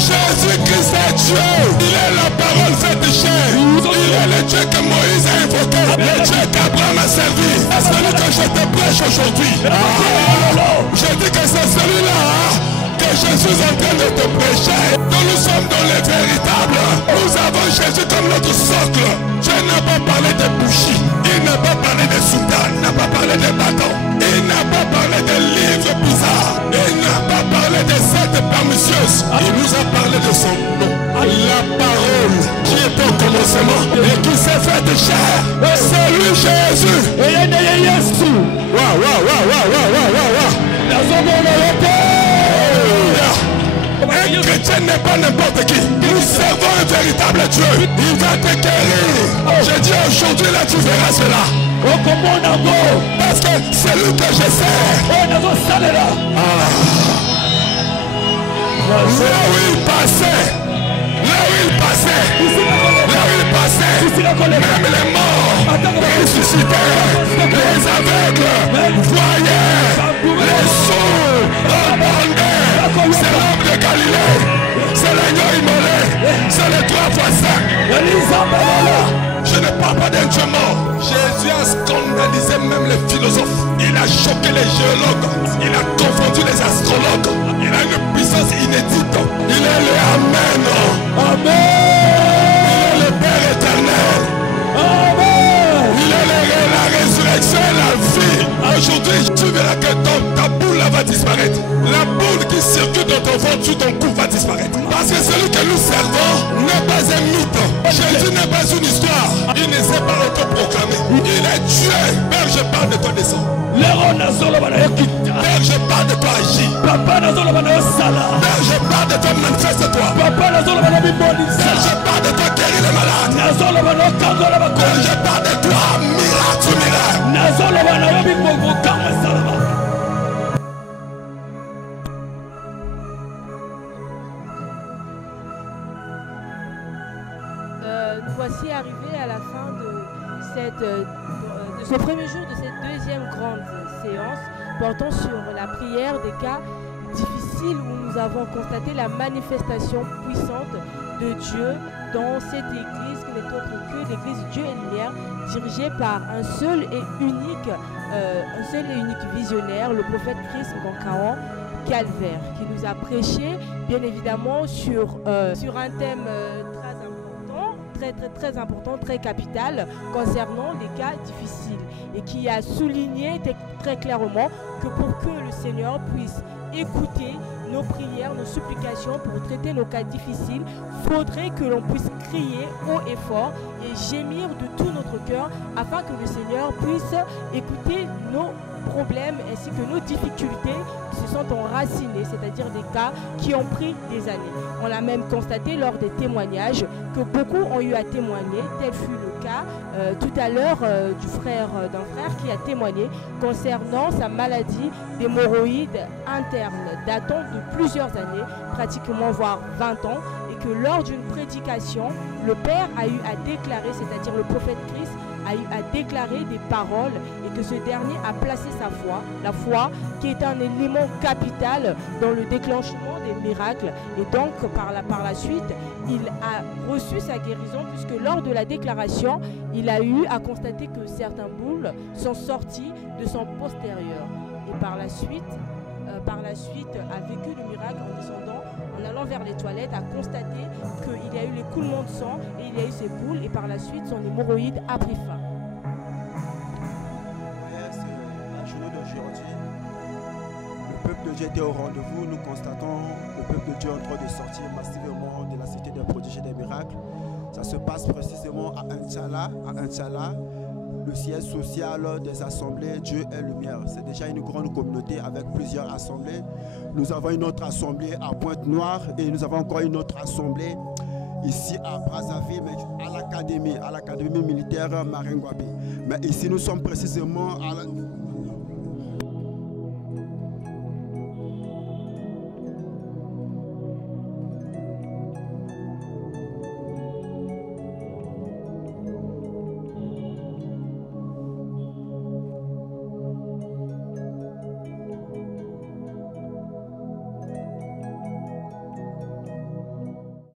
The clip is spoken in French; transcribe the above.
Jésus-Christ est Dieu. Il est la parole faite chair. Il est le Dieu que Moïse a invoqué. Le Dieu qu'Abraham a servi. C'est celui que je te prêche aujourd'hui. Je dis que c'est celui-là que je suis en train de te prêcher. Nous sommes dans les véritables. Nous avons Jésus comme notre socle. Dieu n'a pas parlé de bougies. Il n'a pas parlé de soutanes. Il n'a pas parlé de bâtons. Il n'a pas parlé de livres bizarres. Il n'a pas parlé de sectes pernicieuses. Il nous a parlé de son nom. La parole qui est au commencement et qui s'est faite chair. C'est lui Jésus. Un chrétien n'est pas n'importe qui. Nous servons un véritable Dieu. Il va te guérir. Je dis aujourd'hui là tu verras cela. Parce que c'est lui que je sers. Là où il passait. Même les morts ressuscitaient. Les aveugles voyaient. Les sourds entendaient. C'est l'homme de Galilée. C'est l'agneau immolé. C'est les 3 fois saints. Je ne parle pas d'un Dieu mort. Jésus a scandalisé même les philosophes. Il a choqué les géologues. Il a confondu les astrologues. Il a une puissance inédite. Il est le Amen. Amen. Il est le Père éternel. Amen. Il est la résurrection et la vie. Aujourd'hui, tu verras que ta boule va disparaître. La boule qui circule dans ton ventre, sur ton cou va disparaître. Parce que celui que nous servons n'est pas un mythe. Jésus n'est pas une histoire. Il ne s'est pas autoproclamé. Il est Dieu. Père, je parle de ton descendant. Père, je parle de toi, agis. Père, je parle de toi, manifeste-toi. Père, je parle de toi, guéris les malades. Père, je parle de toi, miracle sur miracle. Nous voici arrivés à la fin de ce premier jour de cette deuxième grande séance portant sur la prière des cas difficiles où nous avons constaté la manifestation puissante de Dieu dans cette église qui n'est autre que l'église Dieu et Lumière, dirigée par un seul et unique visionnaire, le prophète Christ Ngonkawan Calvaire, qui nous a prêché bien évidemment sur un thème très important, très capital concernant les cas difficiles et qui a souligné très clairement que pour que le Seigneur puisse écouter nos prières, nos supplications pour traiter nos cas difficiles, faudrait que l'on puisse crier haut et fort et gémir de tout notre cœur afin que le Seigneur puisse écouter nos problèmes ainsi que nos difficultés qui se sont enracinées, c'est-à-dire des cas qui ont pris des années. On l'a même constaté lors des témoignages que beaucoup ont eu à témoigner, tel fut le cas tout à l'heure d'un frère qui a témoigné concernant sa maladie d'hémorroïdes internes datant de plusieurs années, pratiquement voire 20 ans, et que lors d'une prédication, le Père a eu à déclarer, c'est-à-dire le prophète Christ, a eu à déclarer des paroles et que ce dernier a placé sa foi, la foi qui est un élément capital dans le déclenchement des miracles, et donc par la suite il a reçu sa guérison puisque lors de la déclaration il a eu à constater que certains boules sont sortis de son postérieur et par la suite a vécu le miracle en descendant, en allant vers les toilettes, a constaté qu'il y a eu l'écoulement de sang et il y a eu ces boules et par la suite son hémorroïde a pris fin. C'est la journée d'aujourd'hui. Le peuple de Dieu était au rendez-vous. Nous constatons le peuple de Dieu en train de sortir massivement de la cité des prodiges et des miracles. Ça se passe précisément à Inchala, le siège social des assemblées Dieu et Lumière. C'est déjà une grande communauté avec plusieurs assemblées. Nous avons une autre assemblée à Pointe-Noire et nous avons encore une autre assemblée ici à Brazzaville, à l'académie militaire Maringouabi. Mais ici nous sommes précisément